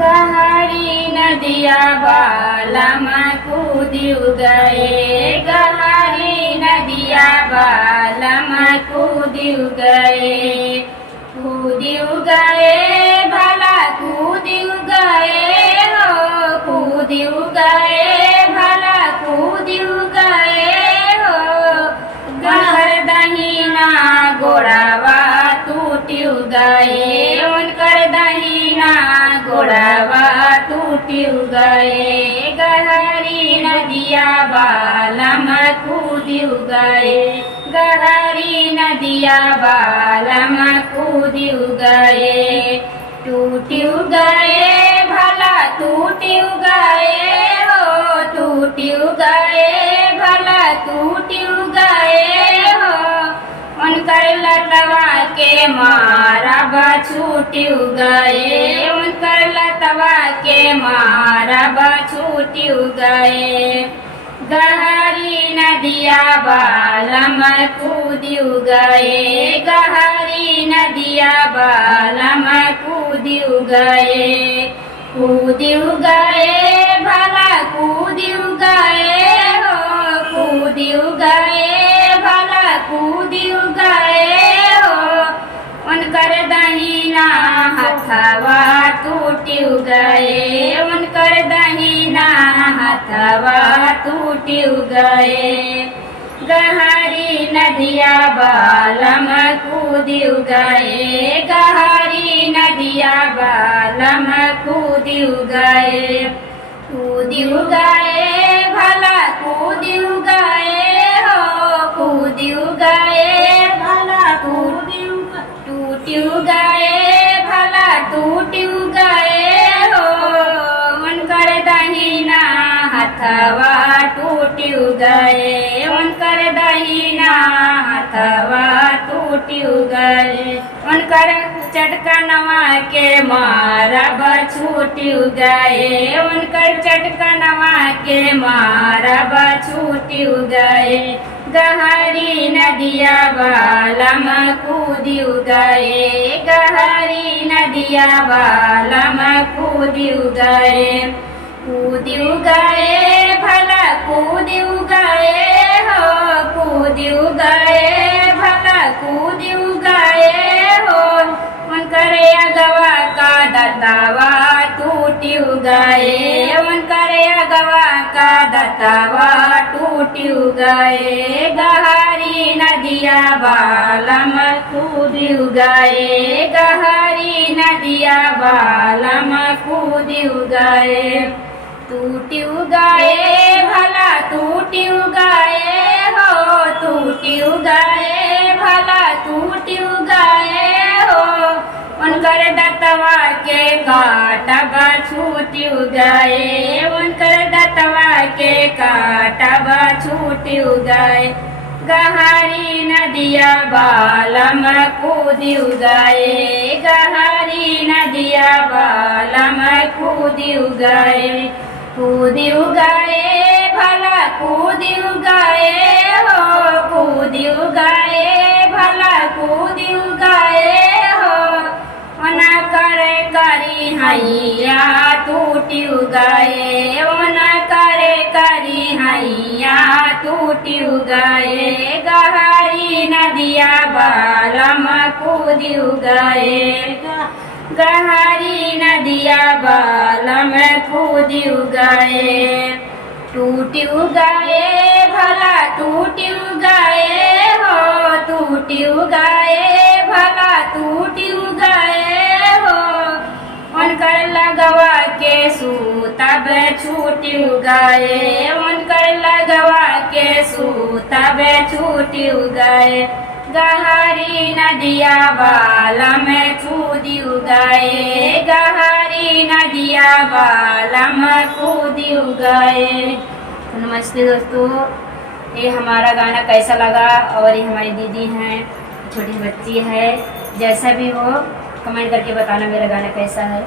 गहरी नदिया बालम कूदिउ गए, गहरी नदिया बालम कूदिउ गए, कूदिउ गए भला कूदिउ गए हो, कूदिउ गए भला कूदिउ गए हो, गहर दहीना गोड़ावा टूटिउ गए, उनकर दहीना गोड़ावा टूटिउ गए, गहरी नदिया बालम कूदिउ गए, गहरी नदिया बालम कूदिउ गए, टूटिउ गए भला टूटिउ गए हो, टूटिउ गए भला टूटिउ गए हो, उनकर लतवा के मारा छूटिउ गए, उनकर लतवा के मारा छूटिउ गए, गहरी नदिया बालम कूदिउ गए, गहरी नदिया बालम कूदिउ गए, कूदिउ गए भला कूदिउ गए हो, कूदिउ गए भला कूदिउ गए हो, उनकर दहीना हथवा टूटिउ गए, उनकर दहीना हथवा टूटिउ गए, गहरी नदिया बालम कूदिउ गए, गहरी नदिया बालम कूदिउ गए, कूदिउ गए भला कूदिउ गए हो, कूदिउ गए भला टूटिउ गए भला टूटिउ गए हो, उनकर दहीना हथवा टूटिउ गए, उनकर दहीना हथवा टूटिउ गए, उनकर चटकनवा के मारा छूटिउ गए, उनकर चटकनवा के मारा छूटिउ गए, गहरी नदिया बालम कूदिउ गए, गहरी नदिया बालम कूदिउ गए, कूदिउ गए भला कूदिउ गए हो, कूदिउ गए भला कूदिउ गए हो, उनकर अगवा का दतवा टूटिउ गए, उनकर अगवा का दतवा टूटिउ गए, गहरी नदिया बालम कूदिउ गए, गहरी नदिया बालम कूदिउ गए, टूटिउ गए भला टूटिउ गए हो, टूटिउ गए भला टूटिउ गए हो, उनकर दतवा के काटवा छूटिउ गए, उनकर दतवा के काटवा छूटिउ गए, गहरी नदिया बालम कूदिउ गए, गहरी नदिया बालम कूदिउ गए, कूदिउ गए भला कूदिउ गए हो, कूदिउ गए भला कूदिउ गए हो, उनकर करी हैया टूटिउ गए, उनकर करी हैया टूटिउ गए, गहरी नदिया बालम कूदिउ गए, गहरी नदिया बालम कूदिउ गए, टूटिउ गए भला टूटिउ गए हो, टूटिउ गए भला टूटिउ गए हो, उनकर लगवा के सूतब छूटिउ गए, उनकर लगवा के सूतब छूटिउ गए, गहरी नदिया बालम कूदिउ गए, गहरी नदिया बालम कूदिउ गए। तो नमस्ते दोस्तों, ये हमारा गाना कैसा लगा, और ये हमारी दीदी हैं, छोटी बच्ची है, जैसा भी हो कमेंट करके बताना मेरा गाना कैसा है।